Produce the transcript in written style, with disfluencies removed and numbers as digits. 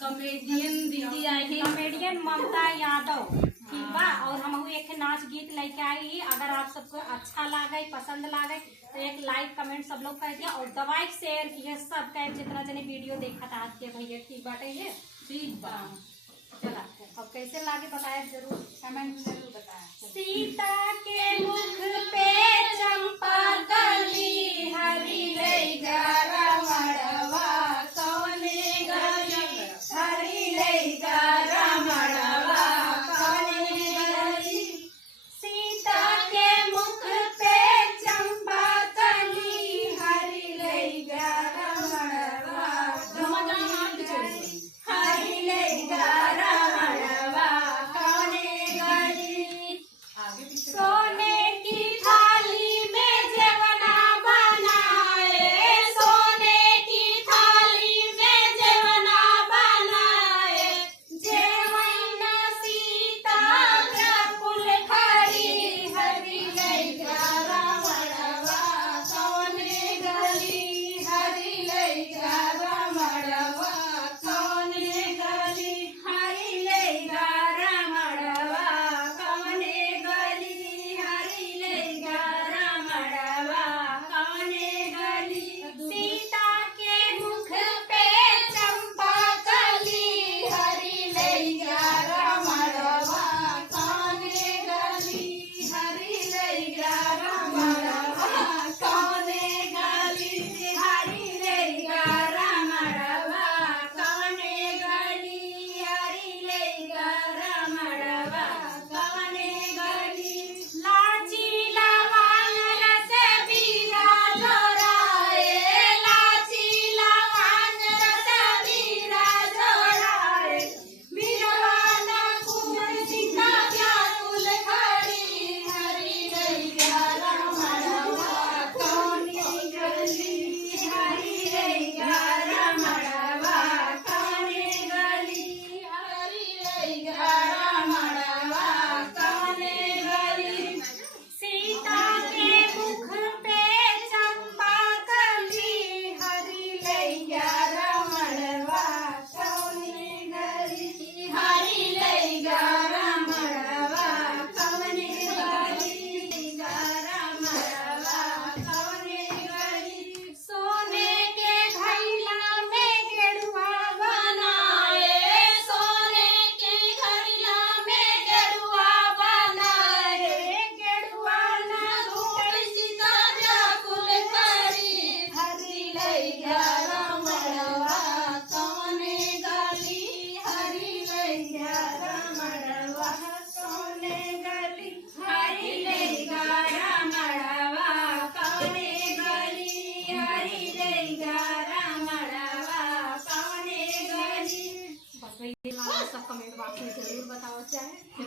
Comedian दीदी आई है, comedian ममता यादव, ठीक बा। और हम एक नाच गीत लेके आई। अगर आप सबको अच्छा लागे, पसंद लागे तो एक लाइक कमेंट सब लोग कर दिया और दवाई शेयर किए सब का जितना जने वीडियो देखा था आज के भैया, ठीक बाटे ये ठीक बा। चला अब कैसे लागे बताया जरूर, कमेंट में जरूर बताया। सीता के मुख पे चंपा कली हरी लैगा रमणवा कौने गली हरी लैगा रमणवा कौने गली। सीता के मुख पे चंपा कली हरी लैगा रमणवा कौने गली हरी लैगा रमणवा कौने गली। सोने की थाली में जेवना बनाए, सोने की थाली में जेवना बनाए, जेवन सीता व्याकुल खड़ी हरी लैगा रमणवा कौने गली हरी लैगा रमणवा कौने गली हरी लैगा रमणवा कौने गली हरी लैगा रमणवा कौने गली। सीता के मुख पे चंपा कली हरी लैगा रमणवा कौने गली हरी लैगा रमणवा कौने गली हरी लैगा रमणवा कौने गली हरी लैगा रमणवा कौने गली। लाची लवंग रस बीरा जोड़ाए, लाची लवंग रस बीरा जोड़ाए, बीरवाना कुंवर सीता व्याकुल खड़ी हरी लैगा रमणवा कौने गली हरी लैगा रमणवा कौने गली हरी लैगा रमणवा कौने गली। सीता के मुख पे चंपा कली हरी लैगा रमणवा कौने गली हरी लैगा रमणवा कौने गली लैगा रमणवा कौने गली। सोने के घैला में गेरुआ बनाए, सोने के घैला में गेरुआ बनाए, गेरुआ ना घोड़ सीता व्याकुल खड़ी हरी लैगा रमणवा कौने गली हरी लैगा रमणवा कौने गली हरी लैगा रमणवा कौने गली हरी लैगा रमणवा कौने गली। बस वही सब कमेंट बॉक्स में जरूर बताओ चाहे।